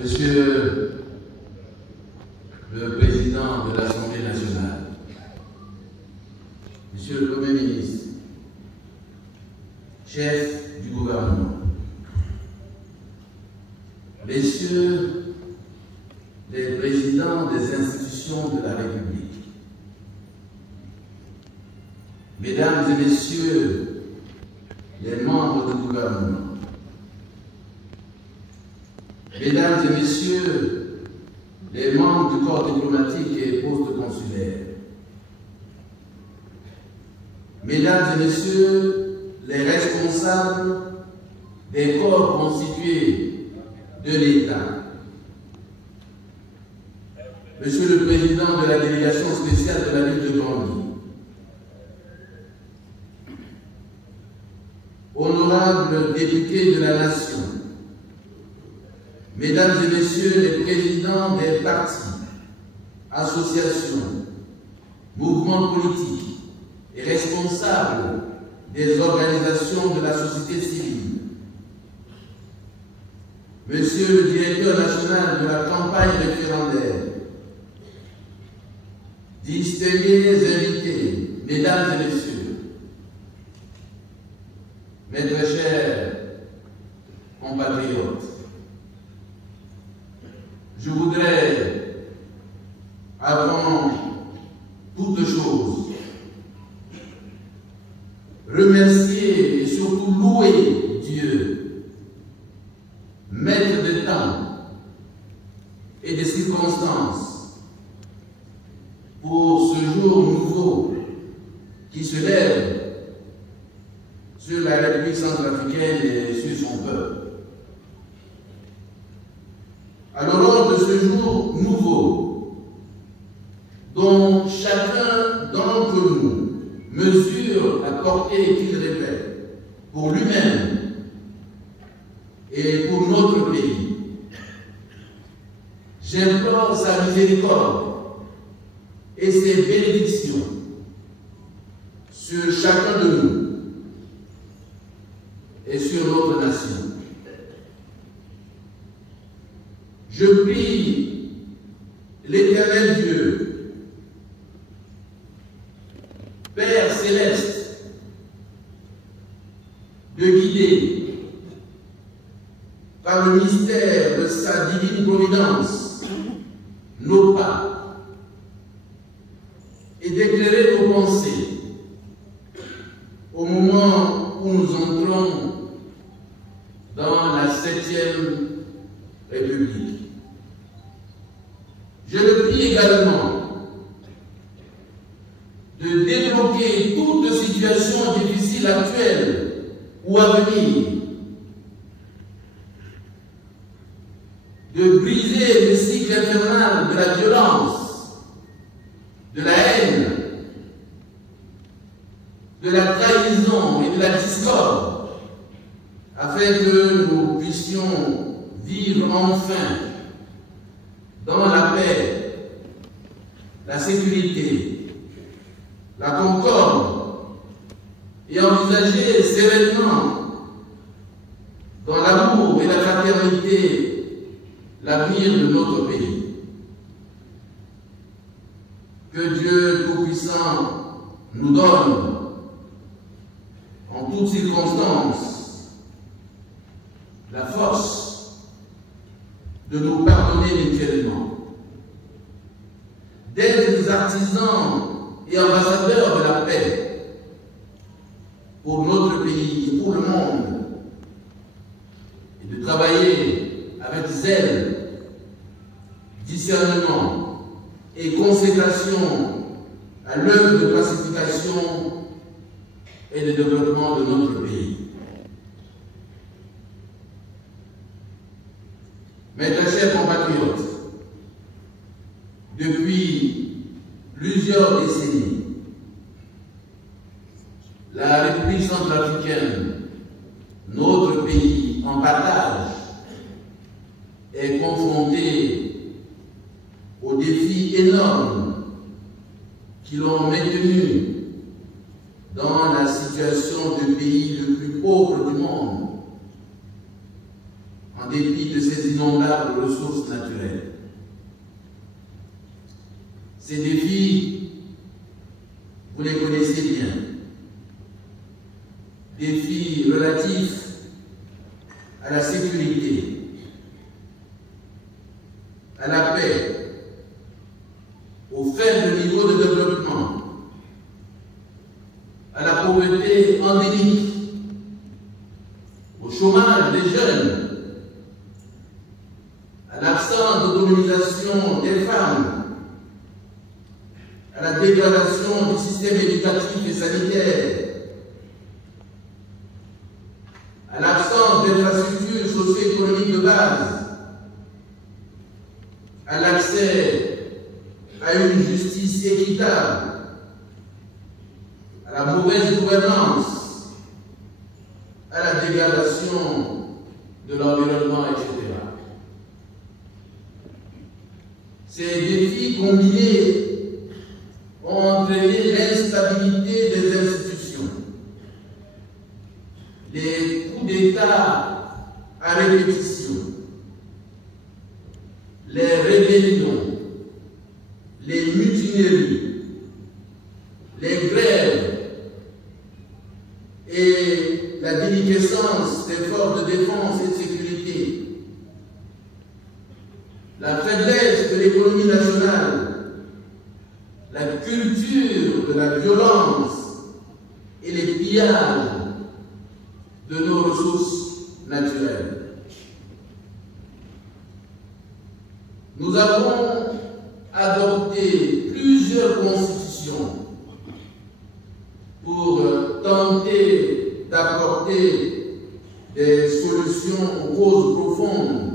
Monsieur le Président de l'Assemblée nationale, Monsieur le Premier ministre, chef du gouvernement, Messieurs les présidents des institutions de la République, Mesdames et Messieurs les membres du gouvernement, Mesdames et Messieurs les membres du corps diplomatique et post-consulaire, Mesdames et Messieurs les responsables des corps constitués de l'État, Monsieur le Président de la délégation spéciale de la ville de Gambie, honorables députés de la nation, Mesdames et Messieurs les présidents des partis, associations, mouvements politiques et responsables des organisations de la société civile, Monsieur le directeur national de la campagne référendaire, distingués invités, Mesdames et Messieurs, mes très chers compatriotes, je voudrais, avant toute chose, remercier et surtout louer Dieu, maître des temps et des circonstances, pour ce jour nouveau qui se lève sur la République centrafricaine et sur son peuple. À l'aurore de ce jour nouveau, dont chacun d'entre nous mesure la portée qu'il revêt pour lui-même et pour notre pays, j'implore sa miséricorde et ses bénédictions sur chacun de nous et sur notre nation. Je prie l'Éternel Dieu, Père céleste, de guider par le mystère de sa divine providence nos pas et d'éclairer nos pensées au moment où nous entrons dans la 7e République. Je le prie également de débloquer toute situation difficile actuelle ou à venir, de briser le cycle infernal de la violence, de la haine, de la trahison et de la discorde, afin que nous puissions vivre enfin dans la paix, la sécurité, la concorde et envisager sereinement dans l'amour et la fraternité l'avenir de notre pays. Que Dieu Tout-Puissant nous donne en toutes circonstances la force de nous pardonner mutuellement, d'être des artisans et ambassadeurs de la paix pour notre pays et pour le monde, et de travailler avec zèle, discernement et consécration à l'œuvre de pacification et de développement de notre pays. Mes très chers compatriotes, depuis plusieurs décennies, la République centrafricaine, notre pays en partage, est confrontée aux défis énormes qui l'ont maintenu dans la situation de pays le plus pauvre du monde, en dépit profit de ces innombrables ressources naturelles. Ces défis, vous les connaissez bien. Défis relatifs à la sécurité, à la paix, au faible niveau de développement, à la pauvreté endémique, au chômage des jeunes, à l'absence d'autonomisation des femmes, à la dégradation du système éducatif et sanitaire, à l'absence d'infrastructures socio-économiques de base, à l'accès à une justice équitable, à la mauvaise gouvernance, à la dégradation de l'environnement, etc. Ces défis combinés ont entraîné l'instabilité des institutions, les coups d'État à répétition, les rébellions, les mutineries, les grèves et la déliquescence des forces de défense et de sécurité, la faiblesse de l'économie nationale, la culture de la violence et les pillages de nos ressources naturelles. Nous avons adopté plusieurs constitutions pour tenter d'apporter des solutions aux causes profondes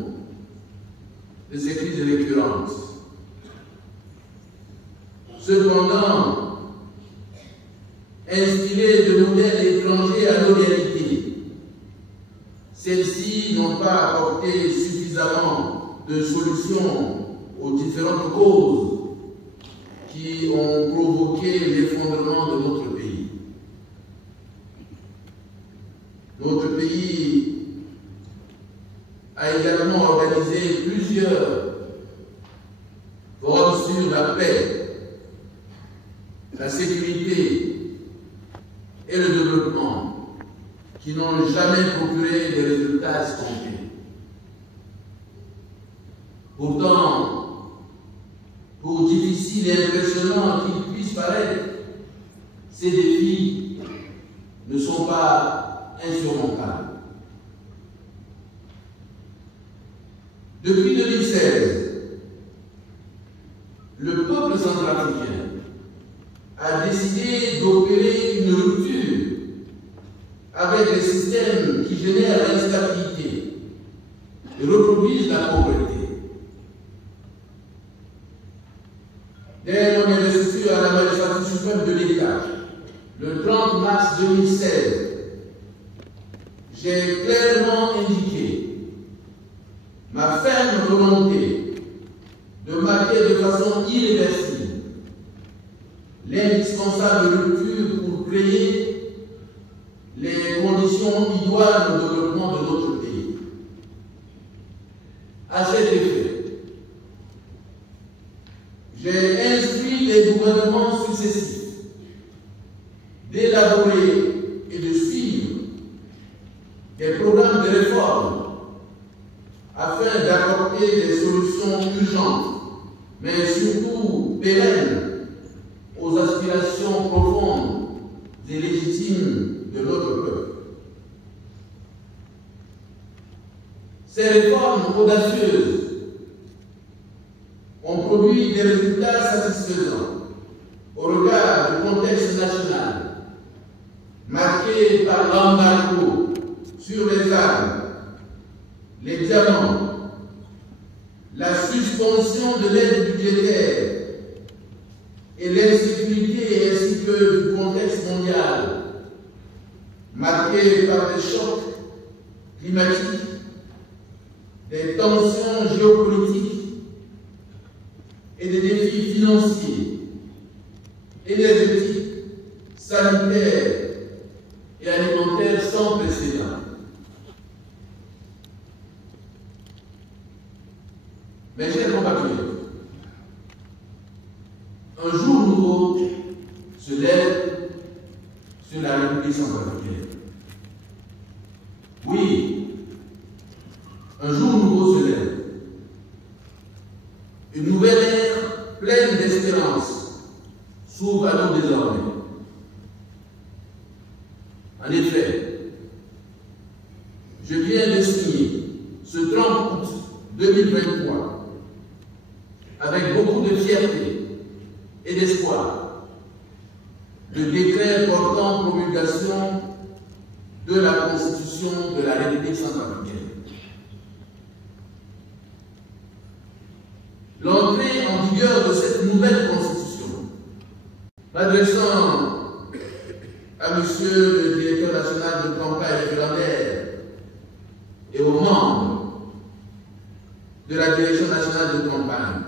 de ces crises récurrentes. Cependant, inspirées de modèles étrangers à nos réalités, celles-ci n'ont pas apporté suffisamment de solutions aux différentes causes qui ont provoqué l'effondrement de notre pays. Notre pays a également organisé plusieurs forums sur la paix, la sécurité et le développement qui n'ont jamais procuré des résultats escomptés. Pourtant, pour difficile et impressionnant qu'ils puissent paraître, ces défis ne sont pas insurmontables. Depuis 2016, le peuple centrafricain a décidé d'opérer une rupture avec des systèmes qui génèrent l'instabilité et reproduisent la pauvreté. Dès mon investiture à la magistrature suprême de l'État, le 30 mars 2016, j'ai clairement indiqué ma ferme volonté de marquer de façon irréversible l'indispensable rupture pour créer les conditions idoines au développement de notre pays. À cet effet, j'ai instruit les gouvernements successifs d'élaborer et de suivre des programmes de réforme afin d'apporter des solutions urgentes, mais surtout pérennes, aux aspirations profondes et légitimes de notre peuple. Ces réformes audacieuses ont produit des résultats satisfaisants au regard du contexte national, marqué par l'embargo sur les armes, les diamants, la suspension de l'aide budgétaire et l'insécurité ainsi que du contexte mondial, marqué par des chocs climatiques, des tensions géopolitiques et des défis financiers, énergétiques, sanitaires et alimentaires sans précédent. Mes chers compatriotes, un jour nouveau se lève sur la République centrafricaine. Oui, un jour nouveau se lève. Une nouvelle ère pleine d'espérance s'ouvre à nous désormais. En effet, je viens de signer ce 30 août 2023 avec beaucoup de fierté et d'espoir le décret portant promulgation de la Constitution de la République centrafricaine. L'entrée en vigueur de cette nouvelle Constitution, m'adressant à Monsieur le Directeur national de campagne référendaire et aux membres de la Direction nationale de campagne,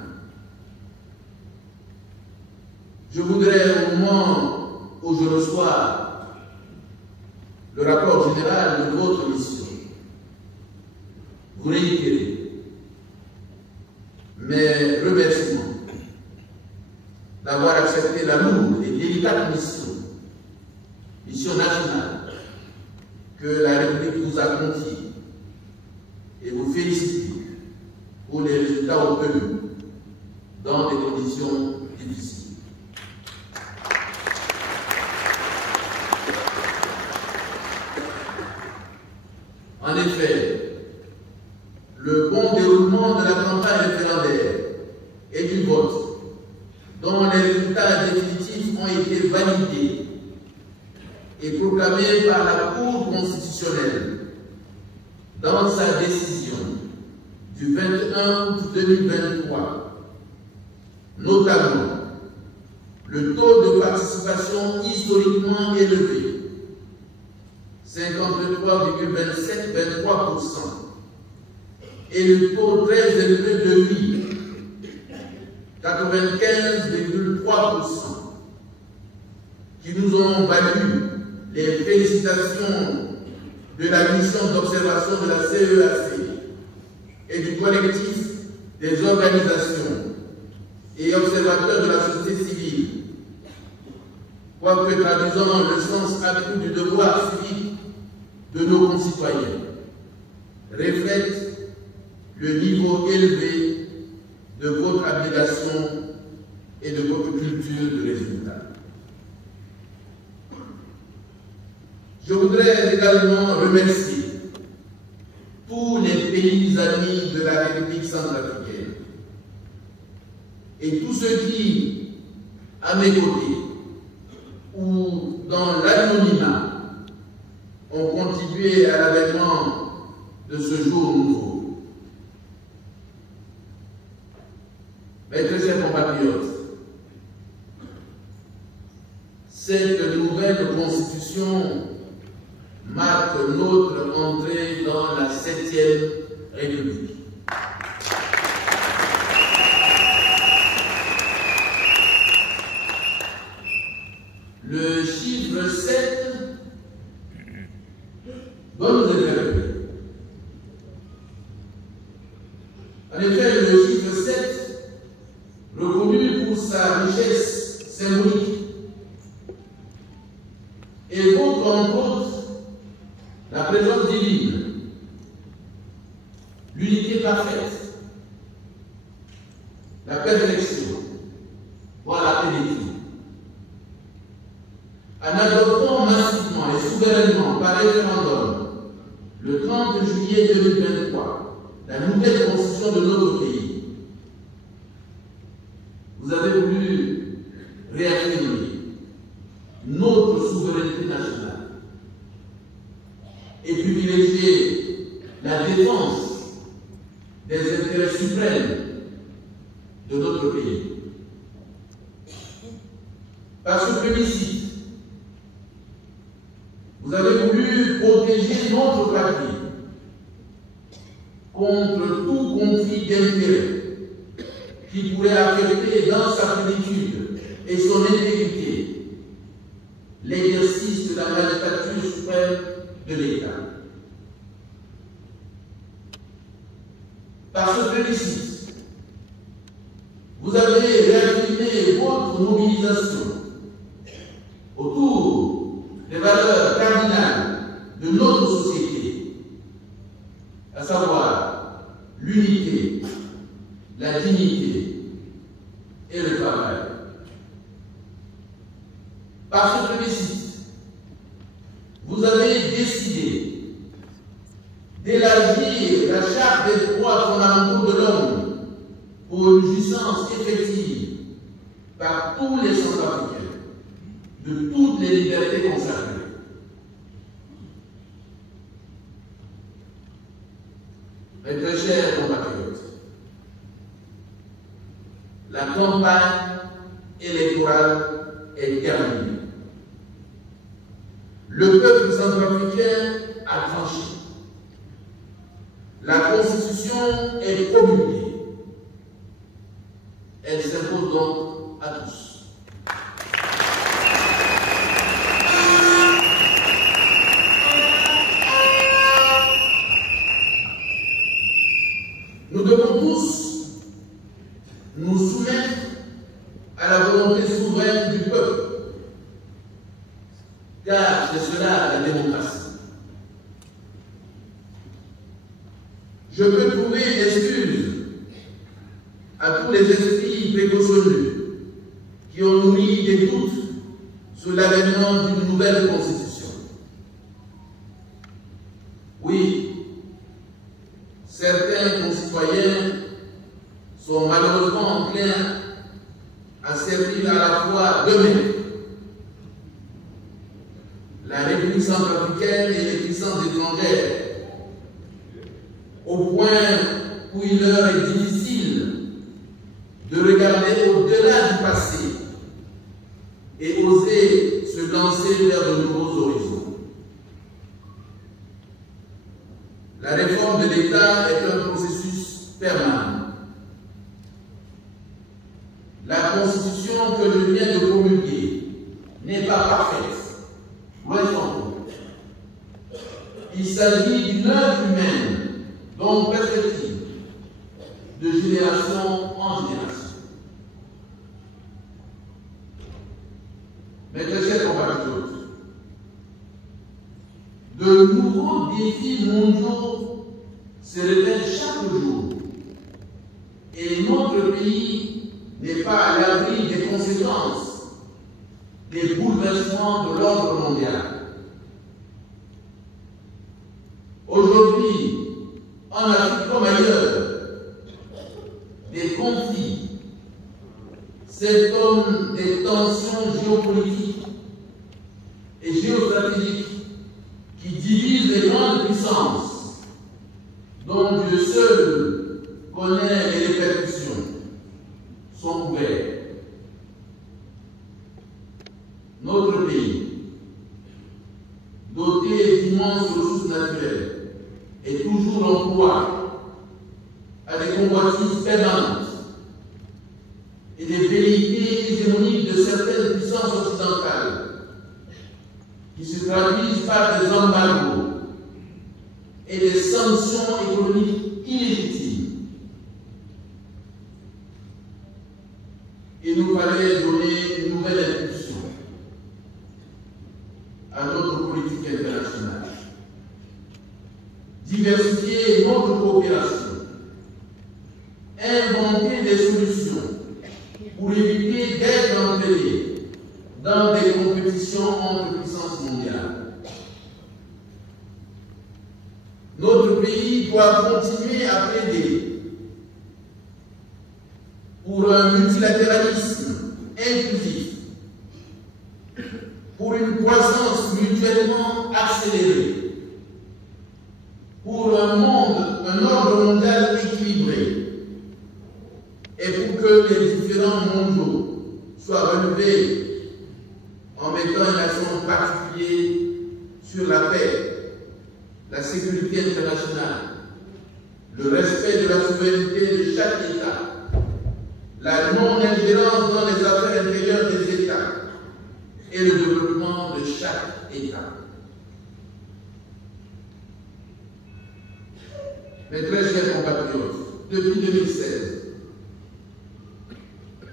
je voudrais, au moment où je reçois le rapport général de votre mission, vous réitérer mes remerciements d'avoir accepté la lourde et délicate mission nationale que la République vous a confiée et vous féliciter pour les résultats obtenus dans des conditions difficiles. En effet, le bon déroulement de la campagne référendaire et du vote, dont les résultats définitifs ont été validés et proclamés par la Cour constitutionnelle dans sa décision du 21 août 2023, notamment le taux de participation historiquement élevé, 53,27-23%, et le taux très élevé de vie, 95,3%, qui nous ont valu les félicitations de la mission d'observation de la CEAC et du collectif des organisations et observateurs de la société civile, quoique traduisant le sens accru du devoir civique de nos concitoyens, reflète le niveau élevé de votre abnégation et de votre culture de résultat. Je voudrais également remercier tous les pays amis de la République centrafricaine et tous ceux qui, à mes côtés ou dans l'anonymat, ont contribué à l'avènement de ce jour nouveau. Mes très chers compatriotes, cette nouvelle Constitution marque notre entrée dans la 7e République. Le chiffre 7 doit nous interpeller. En effet, le chiffre 7, reconnu pour sa richesse symbolique, évoque entre autres la présence divine, l'unité parfaite, la perfection, voire la plénitude. En adoptant massivement et souverainement par référendum le 30 juillet 2023 la nouvelle constitution de notre pays, vous avez voulu réaffirmer notre souveraineté nationale et privilégier la défense des intérêts suprêmes de notre pays. Par ce plébiscite, vous avez voulu protéger notre patrie contre tout conflit d'intérêts qui pourrait affecter dans sa plénitude et son intégrité l'exercice de la magistrature suprême de l'État. Par ce plébiscite, vous avez réaffirmé votre mobilisation autour des valeurs cardinales de notre société, à savoir l'unité, la dignité et le travail. Par ce plébiscite, vous avez décidé d'élargir la charte des droits fondamentaux de l'homme pour une jouissance effective par tous les Centrafricains de toutes les libertés consacrées. Mes très chers compatriotes, la campagne électorale est terminée. Le peuple centrafricain a tranché. La Constitution est promulguée. Elle s'impose donc à tous. Nous devons tous nous soumettre à la volonté souveraine du peuple, car c'est cela la démocratie. Je peux trouver excuse à tous les esprits précautionneux qui ont nourri des doutes sur l'avènement d'une nouvelle constitution. Oui, certains concitoyens sont malheureusement enclins à servir à la fois deux mains, la République centrafricaine et les puissances étrangères, au point où il leur est difficile de regarder au-delà du passé et oser se lancer vers de nouveaux horizons. La réforme de l'État est un processus permanent. La Constitution que je viens de promulguer n'est pas parfaite, loin s'en faut. Il s'agit d'une œuvre humaine, donc perspective, de génération en génération. Mes très chers compatriotes, de nouveaux défis mondiaux se révèlent chaque jour et notre pays n'est pas à l'abri des conséquences des bouleversements de l'ordre mondial. Aujourd'hui, en Afrique comme ailleurs, des conflits, c'est comme des tensions géopolitiques et géostratégiques qui divisent les grandes puissances dont Dieu seul connaît les répercussions, sont ouverts. Notre pays, doté d'immenses ressources naturelles, est toujours en proie à des convoitises permanentes et des velléités hégémoniques de certaines puissances occidentales qui se traduisent par des embargos et des sanctions économiques illégitimes. Il nous fallait donner une nouvelle impulsion à notre politique internationale, diversifier notre coopération, inventer des solutions pour éviter d'être entraînés dans des compétitions entre puissances mondiales. Notre pays doit continuer à plaider pour un multilatéralisme inclusif, pour une croissance mutuellement accélérée, pour un ordre mondial équilibré, et pour que les différents mondiaux soient relevés en mettant un accent particulier sur la paix, la sécurité internationale, le respect de la souveraineté de chaque État, la non-ingérence dans les affaires intérieures des États et le développement de chaque État. Mes très chers compatriotes, depuis 2016,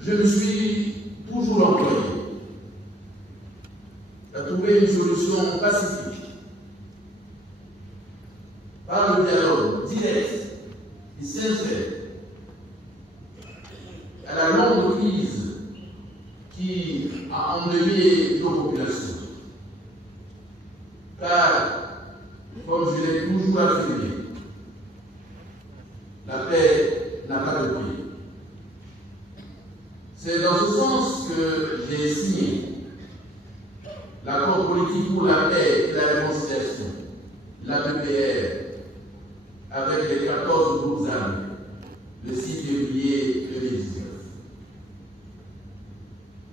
je me suis toujours employé à trouver une solution pacifique par le dialogue direct et sincère à la longue crise qui a endeuillé nos populations. Car, comme je l'ai toujours affirmé, la paix n'a pas de prix. C'est dans ce sens que j'ai signé l'accord politique pour la paix et la réconciliation, l'APPR, avec les 14 groupes armés, le 6 février 2019.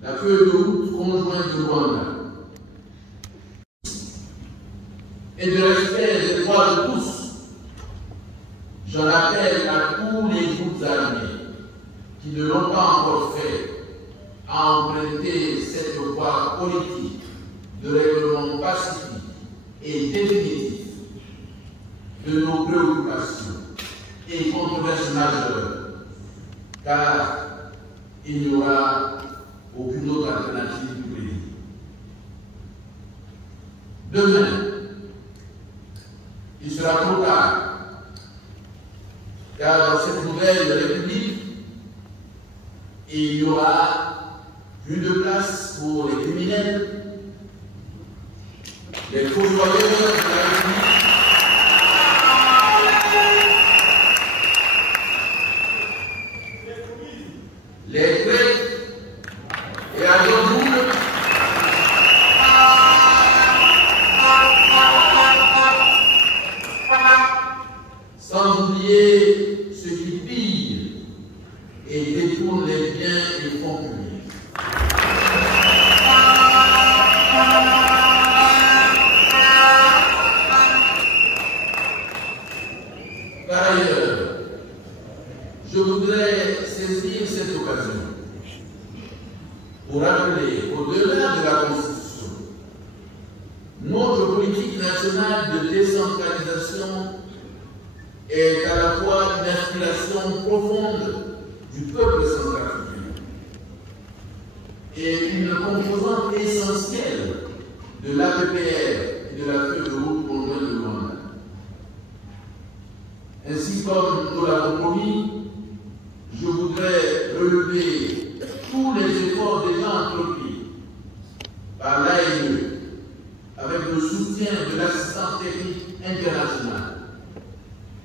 La feuille de route conjointe de Rwanda et de respect des droits de tous, j'en appelle à tous les groupes armés qui ne l'ont pas encore fait à emprunter cette voie politique de règlement pacifique et définitif de nos préoccupations et controverses majeures, car il n'y aura aucune autre alternative du pays. Demain, il sera trop tard, car dans cette nouvelle République, il n'y aura plus de place pour les criminels, les fossoyeurs de la République, les traîtres et à d'autres, sans oublier ceux qui pillent et détournent les biens et fonds publics. Par ailleurs, je voudrais saisir cette occasion pour rappeler, au-delà de la Constitution, notre politique nationale de décentralisation est à la fois une inspiration profonde du peuple centrafricain et une composante essentielle de l'APPR et de la feuille de route conjointe de Rwanda. Ainsi comme nous l'avons promis, je voudrais relever tous les efforts déjà entrepris par l'ANE avec le soutien de l'assistance technique internationale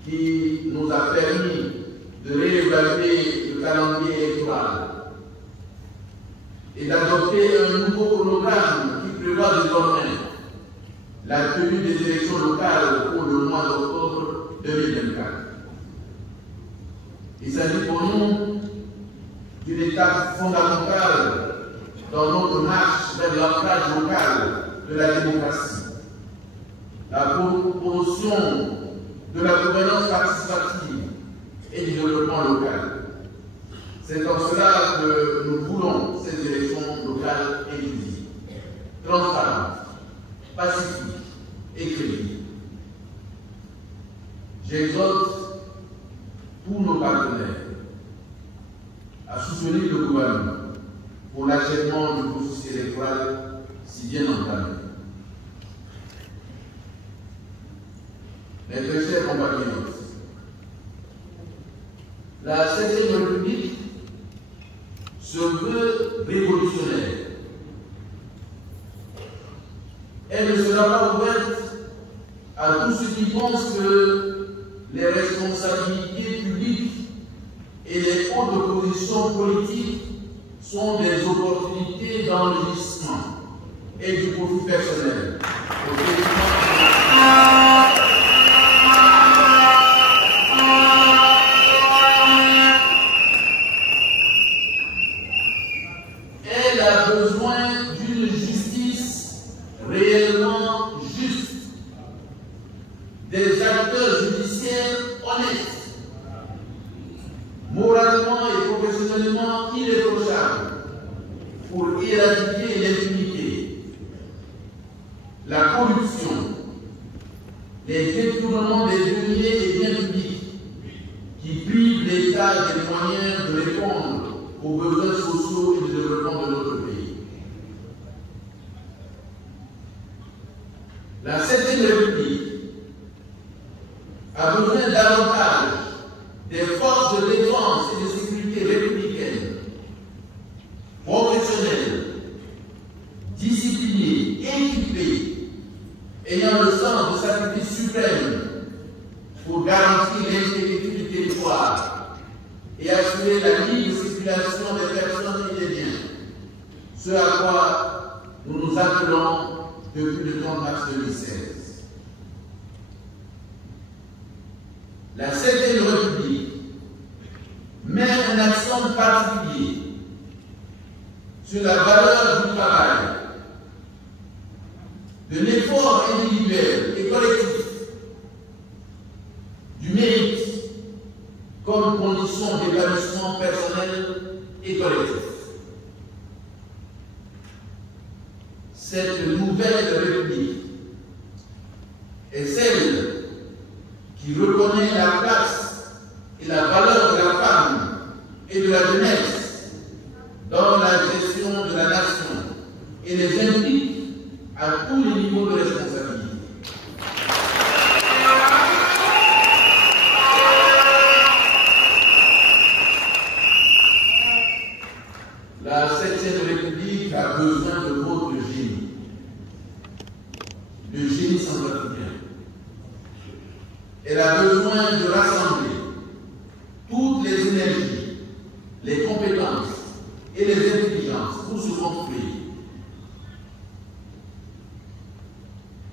qui nous a permis de réévaluer le calendrier électoral et d'adopter un nouveau chronogramme qui prévoit désormais la tenue des élections locales pour le mois d'octobre 2024. Il s'agit pour nous d'une étape fondamentale dans notre marche vers l'ancrage local de la démocratie, la promotion de la gouvernance participative et du développement local. C'est en cela que nous voulons ces élections locales inclusives, transparentes, pacifiques et crédibles. J'exhorte tous nos partenaires à soutenir le gouvernement pour l'achèvement du processus électoral si bien entamé. Mes très chers compatriotes, la 7e République se veut révolutionnaire. Elle ne sera pas ouverte à tous ceux qui pensent que les responsabilités publiques et les hautes positions politiques sont des opportunités d'enrichissement et du profit personnel. Elle a besoin d'une justice réellement juste, des acteurs judiciaires honnêtes, moralement et professionnellement irréprochables, pour éradiquer l'impunité, la corruption, les détournements des deniers et biens publics qui privent l'État des moyens de répondre aux besoins sociaux et de développement de notre pays. La 7e République a besoin davantage des forces de défense et de sécurité républicaines, professionnelles, disciplinées, équipées, ayant le sens de sacrifice suprême pour garantir l'intégrité du territoire et assurer la libre circulation des personnes et des biens, ce à quoi nous nous appelons depuis le 30 mars 2016. La 7e République met un accent particulier sur la valeur du travail, de l'effort individuel et collectif, du mérite comme condition d'épanouissement personnel et collectif. Cette nouvelle République est celle qui reconnaît la place et la valeur de la femme et de la jeunesse dans la gestion de la nation et les implique à tous les niveaux de responsabilité. La 7e République a besoin de votre génie, le génie centrafricain. Elle a besoin de rassembler toutes les énergies, les compétences et les intelligences pour se construire.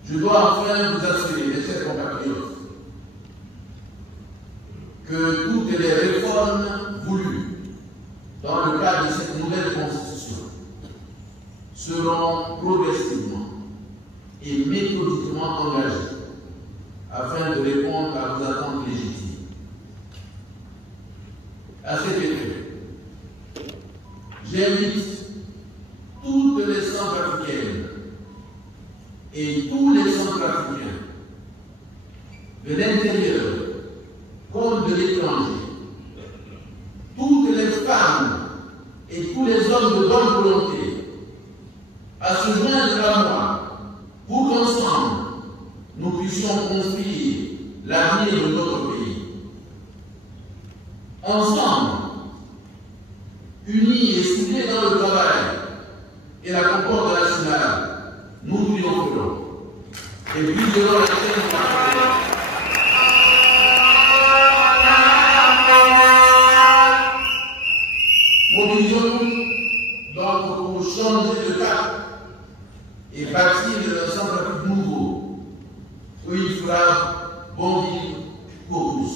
Je dois enfin vous assurer, mes chers compatriotes, que toutes les réformes voulues dans le cadre de cette nouvelle constitution seront progressivement et méthodiquement engagées afin de répondre à vos attentes légitimes. À cet effet, j'invite toutes les Centrafricaines et tous les Centrafricains, de l'intérieur comme de l'étranger, toutes les femmes et tous les hommes de bonne volonté, à se joindre à moi pour qu'ensemble, nous puissions construire l'avenir de notre pays. Ensemble, unis et soudés dans le travail et la concorde nationale, nous triompherons et briserons la chaîne parfaite. Mobilisons-nous donc pour changer de cap et bâtir un Centrafrique nouveau où il fera bon vivre pour tous.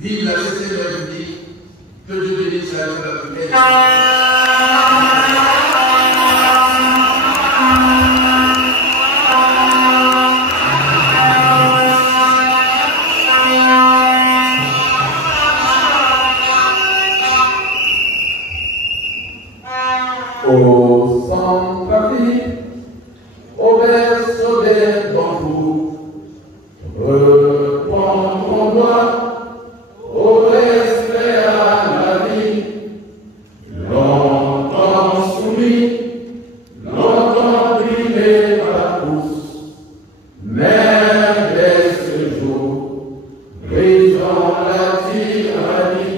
Vive la 7e République, que Dieu bénisse la République. Au Centrafrique, au berceau des bambous, reprendre ton droit au respect à la vie, longtemps soumis, longtemps brimé par tous, mais dès ce jour, brisant la tyrannie.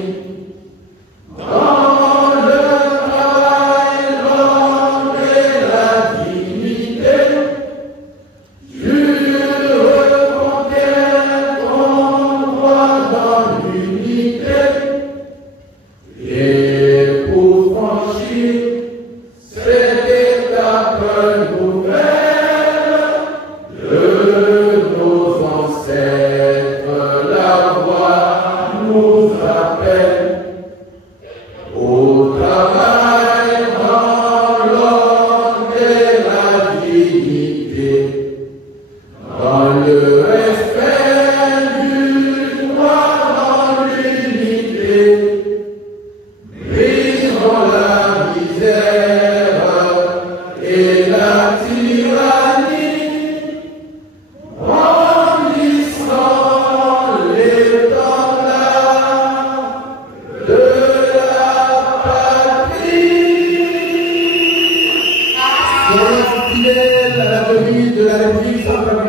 la République centrafricaine